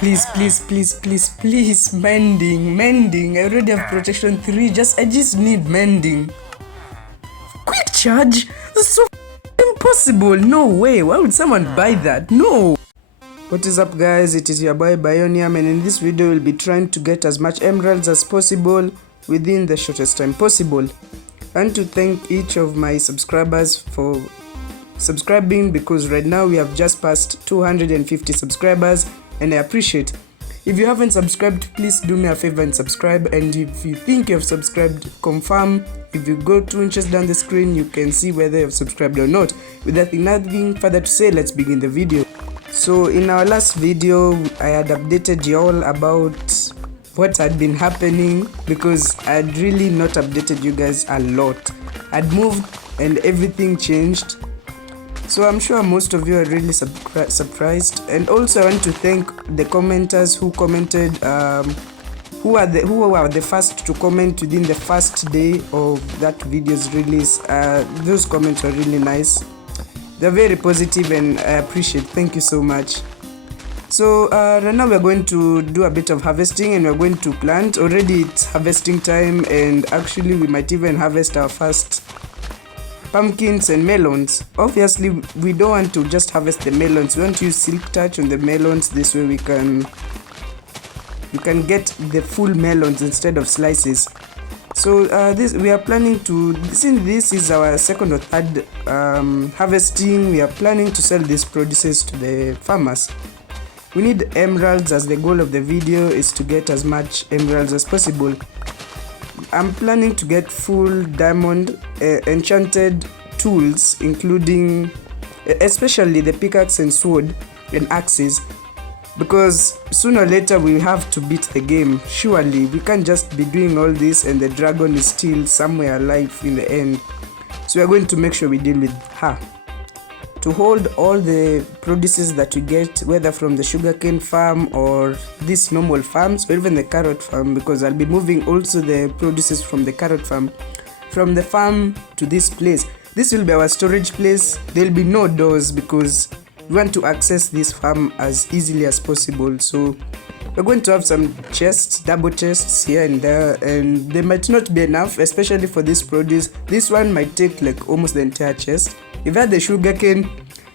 Please, mending. I already have protection 3. I just need mending. Quick charge? That's so impossible. No way. Why would someone buy that? No. What is up, guys? It is your boy Bionium, and in this video we'll be trying to get as much emeralds as possible within the shortest time possible. I want to thank each of my subscribers for subscribing, because right now we have just passed 250 subscribers, and I appreciate. If you haven't subscribed, please do me a favor and subscribe, and if you think you have subscribed, confirm. If you go 2 inches down the screen, you can see whether you have subscribed or not. Without nothing further to say, let's begin the video. So in our last video, I had updated you all about what had been happening, because I had really not updated you guys a lot. I'd moved and everything changed. So I'm sure most of you are really surprised. And also I want to thank the commenters who commented, who were the first to comment within the first day of that video's release. Those comments were really nice. They're very positive and I appreciate. Thank you so much. So right now we're going to do a bit of harvesting, and we're going to plant. Already it's harvesting time, and actually we might even harvest our first pumpkins and melons. Obviously we don't want to just harvest the melons. We want to use silk touch on the melons. This way we can get the full melons instead of slices. So this we are planning to, since this is our second or third harvesting, we are planning to sell these produces to the farmers. We need emeralds, as the goal of the video is to get as much emeralds as possible. I'm planning to get full diamond enchanted tools, including especially the pickaxe and sword and axes, because sooner or later we have to beat the game. Surely we can't just be doing all this and the dragon is still somewhere alive in the end. So we are going to make sure we deal with her. To hold all the produces that we get, whether from the sugarcane farm or these normal farms, or even the carrot farm, because I'll be moving also the produces from the carrot farm, from the farm to this place. This will be our storage place. There will be no doors, because we want to access this farm as easily as possible. So we're going to have some chests, double chests here and there, and they might not be enough, especially for this produce. This one might take like almost the entire chest. If I had the sugarcane,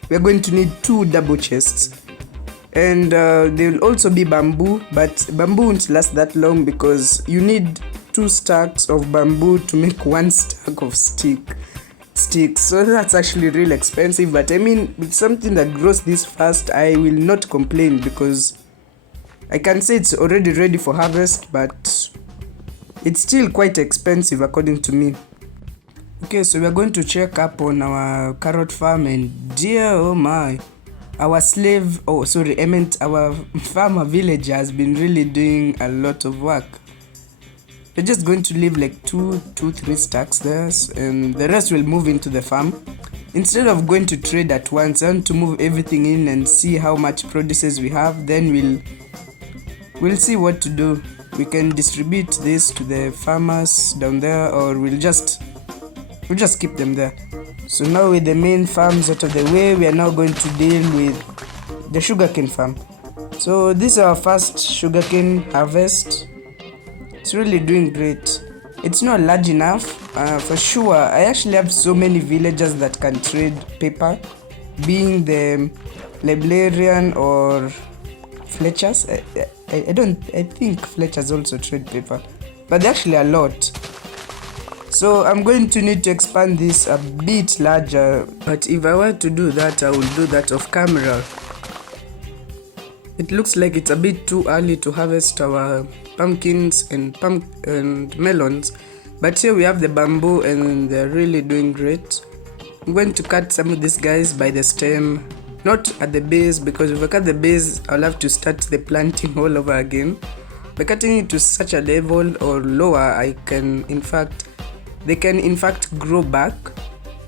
we're going to need 2 double chests. And there will also be bamboo, but bamboo won't last that long, because you need 2 stacks of bamboo to make 1 stack of sticks. So that's actually really expensive, but I mean, with something that grows this fast, I will not complain, because I can say it's already ready for harvest, but it's still quite expensive according to me. Okay, so we're going to check up on our carrot farm, and dear oh my, our farmer villager has been really doing a lot of work. We're just going to leave like 3 stacks there, and the rest will move into the farm. Instead of going to trade at once, I want to move everything in and see how much produces we have. Then we'll see what to do. We can distribute this to the farmers down there, or we'll just keep them there. So now with the main farms out of the way, we are now going to deal with the sugarcane farm. So this is our first sugarcane harvest. It's really doing great. It's not large enough for sure. I actually have so many villagers that can trade paper, being the librarian or Fletchers. I think Fletchers also trade paper, but they're actually a lot. So I'm going to need to expand this a bit larger, but if I were to do that, I will do that off camera. It looks like it's a bit too early to harvest our pumpkins and melons, but here we have the bamboo and they're really doing great. I'm going to cut some of these guys by the stem, not at the base, because if I cut the base, I'll have to start the planting all over again. By cutting it to such a level or lower, they can in fact grow back.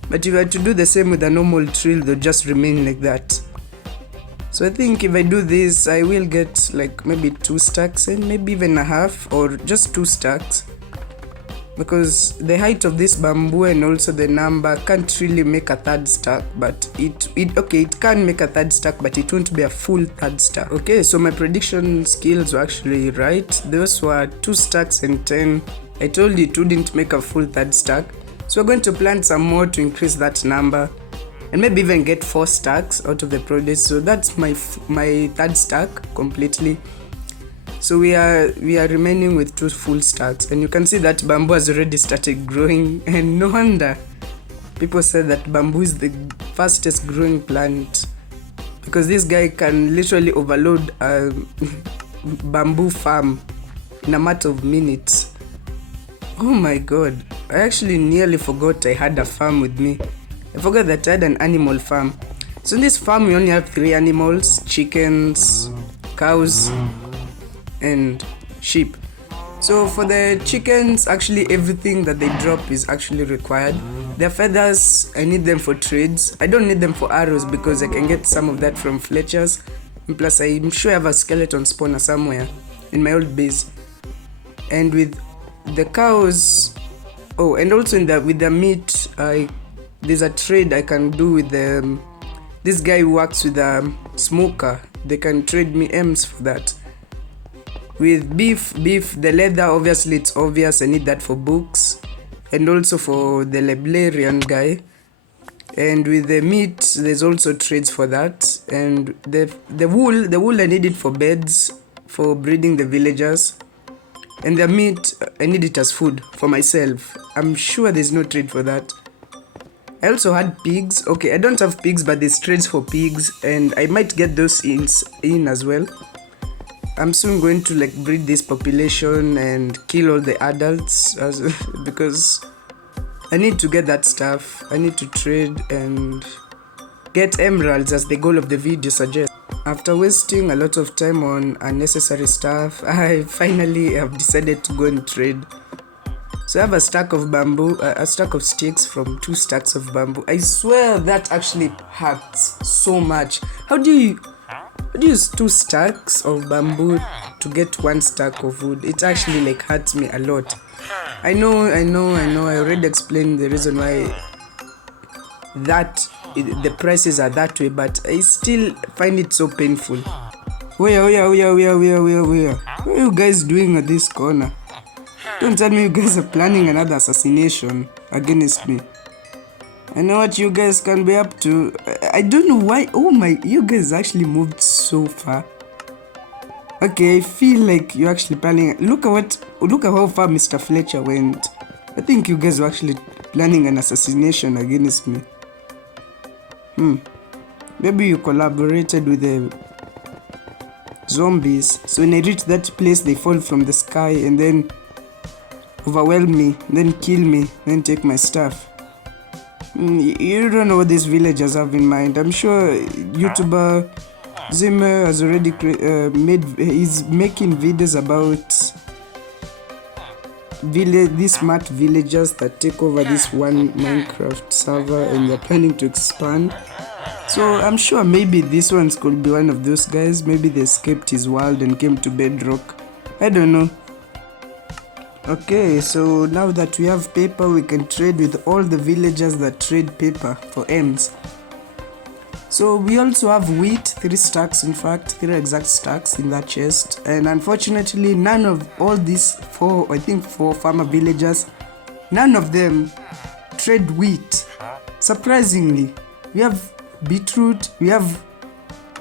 But if I were to do the same with a normal tree, they'll just remain like that. So I think if I do this, I will get like maybe 2 stacks, and maybe even a half, or just 2 stacks. because the height of this bamboo and also the number can't really make a third stack, but it can make a third stack, but it won't be a full third stack. Okay, so my prediction skills were actually right. Those were 2 stacks and 10. I told you it wouldn't make a full third stack, so we're going to plant some more to increase that number and maybe even get 4 stacks out of the produce. So that's my third stack completely. So we are remaining with 2 full stacks, and you can see that bamboo has already started growing, and no wonder people say that bamboo is the fastest growing plant, because this guy can literally overload a bamboo farm in a matter of minutes. Oh my god, I actually nearly forgot I had a farm with me. I forgot that I had an animal farm. So in this farm we only have 3 animals: chickens, cows, and sheep. So for the chickens, actually everything that they drop is actually required. Their feathers, I need them for trades. I don't need them for arrows because I can get some of that from Fletcher's, and plus I'm sure I have a skeleton spawner somewhere in my old base. And with the cows, and also with the meat, there's a trade I can do with this guy who works with a smoker. They can trade me M's for that. With beef, the leather, obviously it's obvious I need that for books and also for the librarian guy. And with the meat, there's also trades for that. And the wool I need it for beds, for breeding the villagers. And the meat, I need it as food for myself. I'm sure there's no trade for that. I also had pigs. Okay, I don't have pigs, but there's trades for pigs, and I might get those in as well. I'm soon going to breed this population and kill all the adults because I need to get that stuff. I need to trade and get emeralds as the goal of the video suggests. After wasting a lot of time on unnecessary stuff, I finally have decided to go and trade. So I have a stack of bamboo, a stack of sticks from 2 stacks of bamboo. I swear that actually hurts so much. How do you use 2 stacks of bamboo to get 1 stack of wood? It actually hurts me a lot. I know. I already explained the reason why the prices are that way, but I still find it so painful. Where are you guys doing at this corner? Don't tell me you guys are planning another assassination against me. I know what you guys can be up to. I don't know why. Oh my, you guys actually moved so far. Okay, I feel like you're actually planning. Look at how far Mr. Fletcher went. I think you guys were actually planning an assassination against me. Maybe you collaborated with the zombies. So when I reach that place, they fall from the sky and then overwhelm me, then kill me, then take my stuff. You don't know what these villagers have in mind. I'm sure YouTuber Zimmer has already is making videos about these smart villagers that take over this one Minecraft server, and they're planning to expand. So I'm sure maybe this one could be one of those guys. Maybe they escaped his world and came to Bedrock. I don't know. Okay, so now that we have paper, we can trade with all the villagers that trade paper for M's. So we also have wheat, 3 stacks, in fact 3 exact stacks in that chest, and unfortunately none of all these 4 farmer villagers, none of them trade wheat. Surprisingly, we have beetroot, we have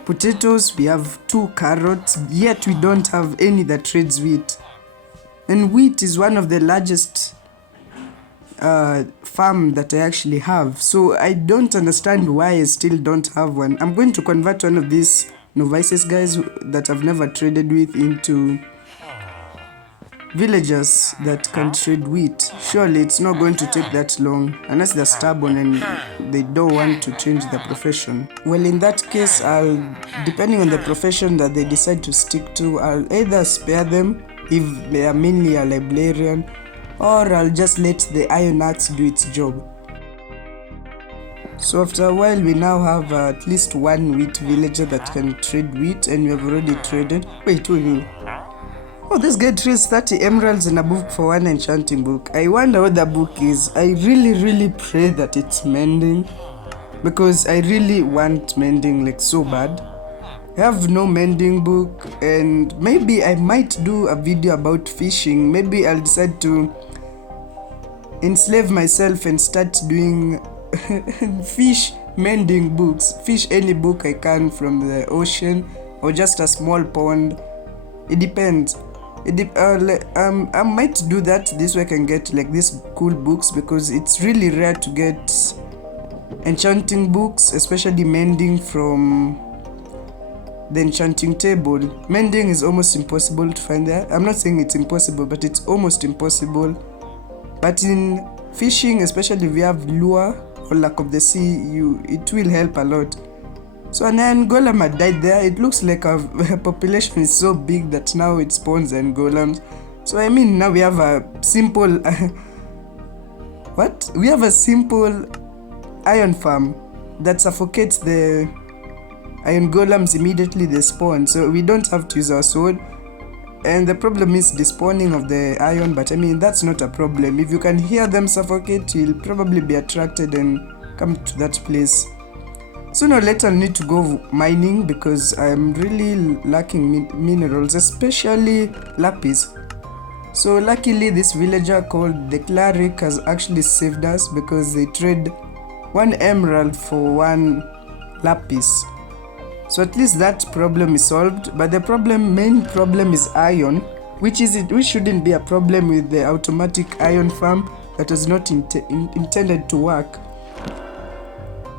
potatoes, we have 2 carrots, yet we don't have any that trades wheat. And wheat is one of the largest farm that I actually have. So I don't understand why I still don't have one. I'm going to convert one of these novices guys that I've never traded with into villagers that can trade wheat. Surely it's not going to take that long, unless they're stubborn and they don't want to change their profession. Well, in that case, depending on the profession that they decide to stick to, I'll either spare them if they are mainly a librarian, or I'll just let the iron axe do its job. So after a while, we now have at least 1 wheat villager that can trade wheat, and we have already traded. Wait. Oh, this guy trades 30 emeralds in a book for one enchanting book. I wonder what the book is. I really pray that it's mending, because I really want mending like so bad. I have no mending book, and maybe I might do a video about fishing. Maybe I'll decide to enslave myself and start doing fish mending books. Fish any book I can from the ocean or just a small pond. It depends. I might do that. This way I can get like these cool books, because it's really rare to get enchanting books, especially mending from the enchanting table. Mending is almost impossible to find there. I'm not saying it's impossible, but it's almost impossible. But in fishing, especially if you have lure or lack of the sea, it will help a lot. So an iron golem had died there. It looks like a population is so big that now it spawns iron golems. So I mean, now we have a simple what? We have a simple iron farm that suffocates the iron golems immediately they spawn. So we don't have to use our sword. And the problem is the spawning of the iron, but I mean, that's not a problem. If you can hear them suffocate, you'll probably be attracted and come to that place. Sooner or later I need to go mining, because I'm really lacking minerals, especially lapis. So luckily this villager called the cleric has actually saved us, because they trade 1 emerald for 1 lapis. So at least that problem is solved. But the main problem is iron, which shouldn't be a problem with the automatic iron farm that was not intended to work.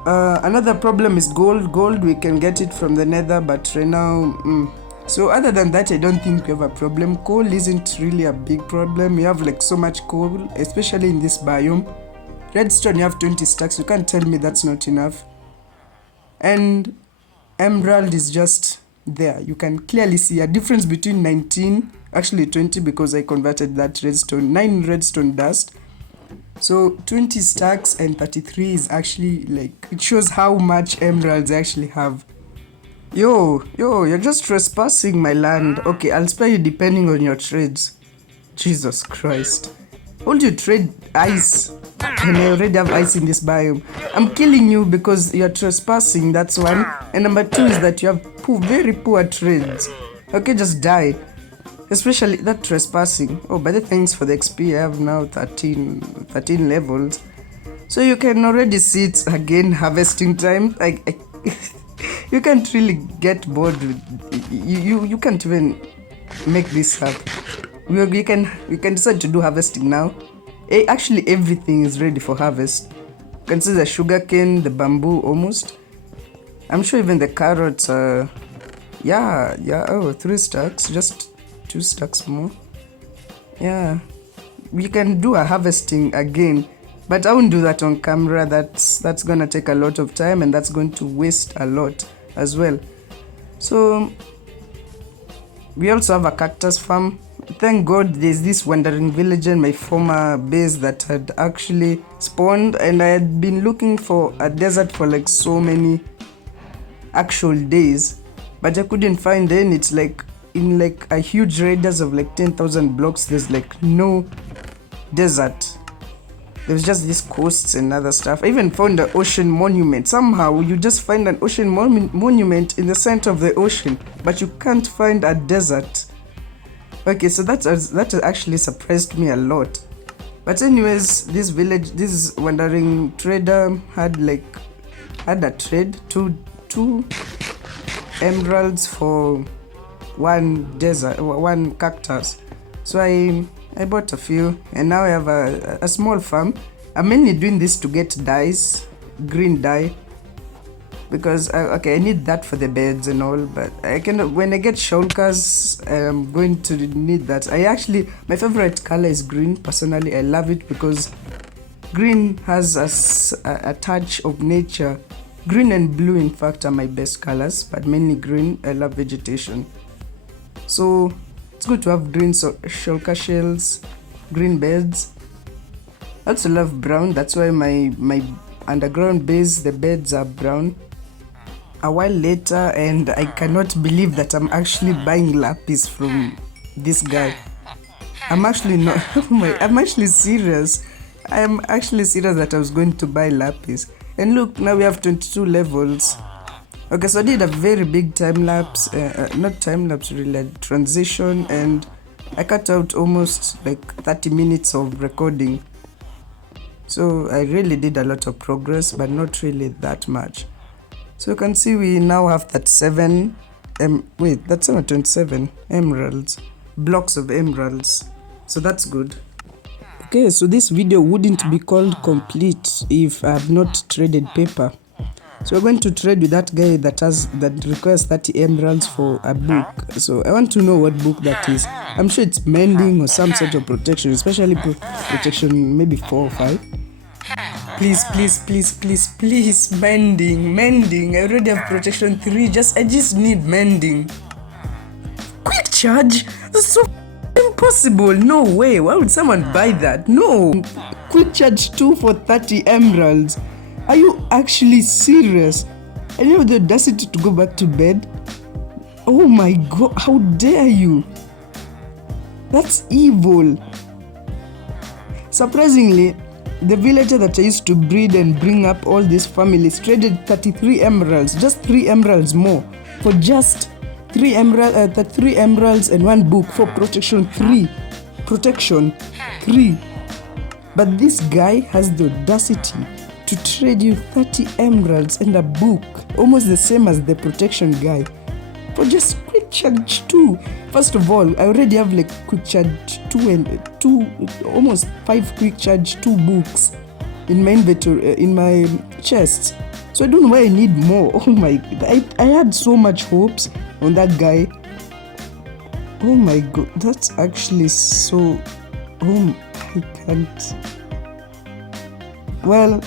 Another problem is gold. Gold, we can get it from the nether, but right now, So other than that, I don't think we have a problem. Coal isn't really a big problem. We have like so much coal, especially in this biome. Redstone, you have 20 stacks. You can't tell me that's not enough. And emerald is just there. You can clearly see a difference between 19, actually 20, because I converted that redstone, 9 redstone dust. So 20 stacks and 33 is actually like, it shows how much emeralds I actually have. Yo, you're just trespassing my land. Okay, I'll spare you depending on your trades. Jesus Christ. Won't you trade ice? And I already have ice in this biome. I'm killing you because you're trespassing, that's one. And number 2 is that you have very poor trades. Okay, just die. Especially that trespassing. Oh, by the thanks for the XP, I have now 13 levels. So you can already see it again, harvesting time. You can't really get bored with you can't even make this up. We can decide to do harvesting now. Actually everything is ready for harvest. You can see the sugarcane, the bamboo almost. I'm sure even the carrots are oh, 3 stacks, just 2 stacks more. Yeah, we can do a harvesting again, but I won't do that on camera. That's gonna take a lot of time, and that's going to waste a lot as well. So we also have a cactus farm. Thank God there's this wandering villager in my former base that had actually spawned, and I had been looking for a desert for like so many actual days, but I couldn't find any. It's like in like a huge radius of like 10,000 blocks, there's like no desert. There's just these coasts and other stuff. I even found an ocean monument. Somehow you just find an ocean monument in the center of the ocean, but you can't find a desert. Okay, so that actually surprised me a lot. But anyways, this wandering trader had a trade, two emeralds for 1 cactus. So I bought a few, and now I have a small farm. I'm mainly doing this to get dyes, green dye, because I need that for the beds and all. But when I get shulkers, I'm going to need that. My favorite color is green. Personally, I love it because green has a touch of nature. Green and blue, in fact, are my best colors, but mainly green. I love vegetation. So it's good to have green shulker shells, green beds. I also love brown. That's why my underground base, the beds are brown. A while later, and I cannot believe that I'm actually buying lapis from this guy. I'm actually not. I'm actually serious. I'm actually serious that I was going to buy lapis. And look, now we have 22 levels. Okay, so I did a very big time lapse, not time lapse really, transition, and I cut out almost like 30 minutes of recording. So I really did a lot of progress, but not really that much. So you can see we now have 37, that's not 27 emeralds, blocks of emeralds. So that's good. Okay, so this video wouldn't be called complete if I have not traded paper. So we're going to trade with that guy that requires 30 emeralds for a book. So I want to know what book that is. I'm sure it's mending or some sort of protection, especially protection maybe 4 or 5. Please, please, please, please, please, mending. I already have protection 3. I just need mending. Quick charge? That's so impossible. No way. Why would someone buy that? No. Quick charge 2 for 30 emeralds. Are you actually serious? I don't have the audacity to go back to bed. Oh my god, how dare you? That's evil. Surprisingly, the villager that I used to breed and bring up all these families traded 33 emeralds, just 3 emeralds more, for just 3 emeralds and 1 book for protection 3. Protection 3. But this guy has the audacity to trade you 30 emeralds and a book, almost the same as the protection guy, for just quick charge 2. First of all, I already have like quick charge 2 and 2, almost 5 quick charge 2 books in my inventory, in my chest. So I don't know why I need more. Oh my, I had so much hopes on that guy. Oh my god, that's actually so, I can't. Well,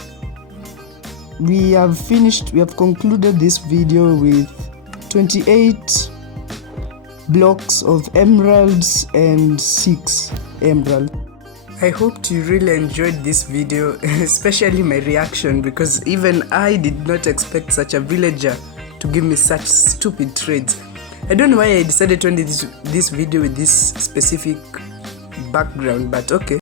we have concluded this video with 28 blocks of emeralds and 6 emeralds. I hope you really enjoyed this video, especially my reaction, because even I did not expect such a villager to give me such stupid trades. I don't know why I decided to end this video with this specific background, but okay.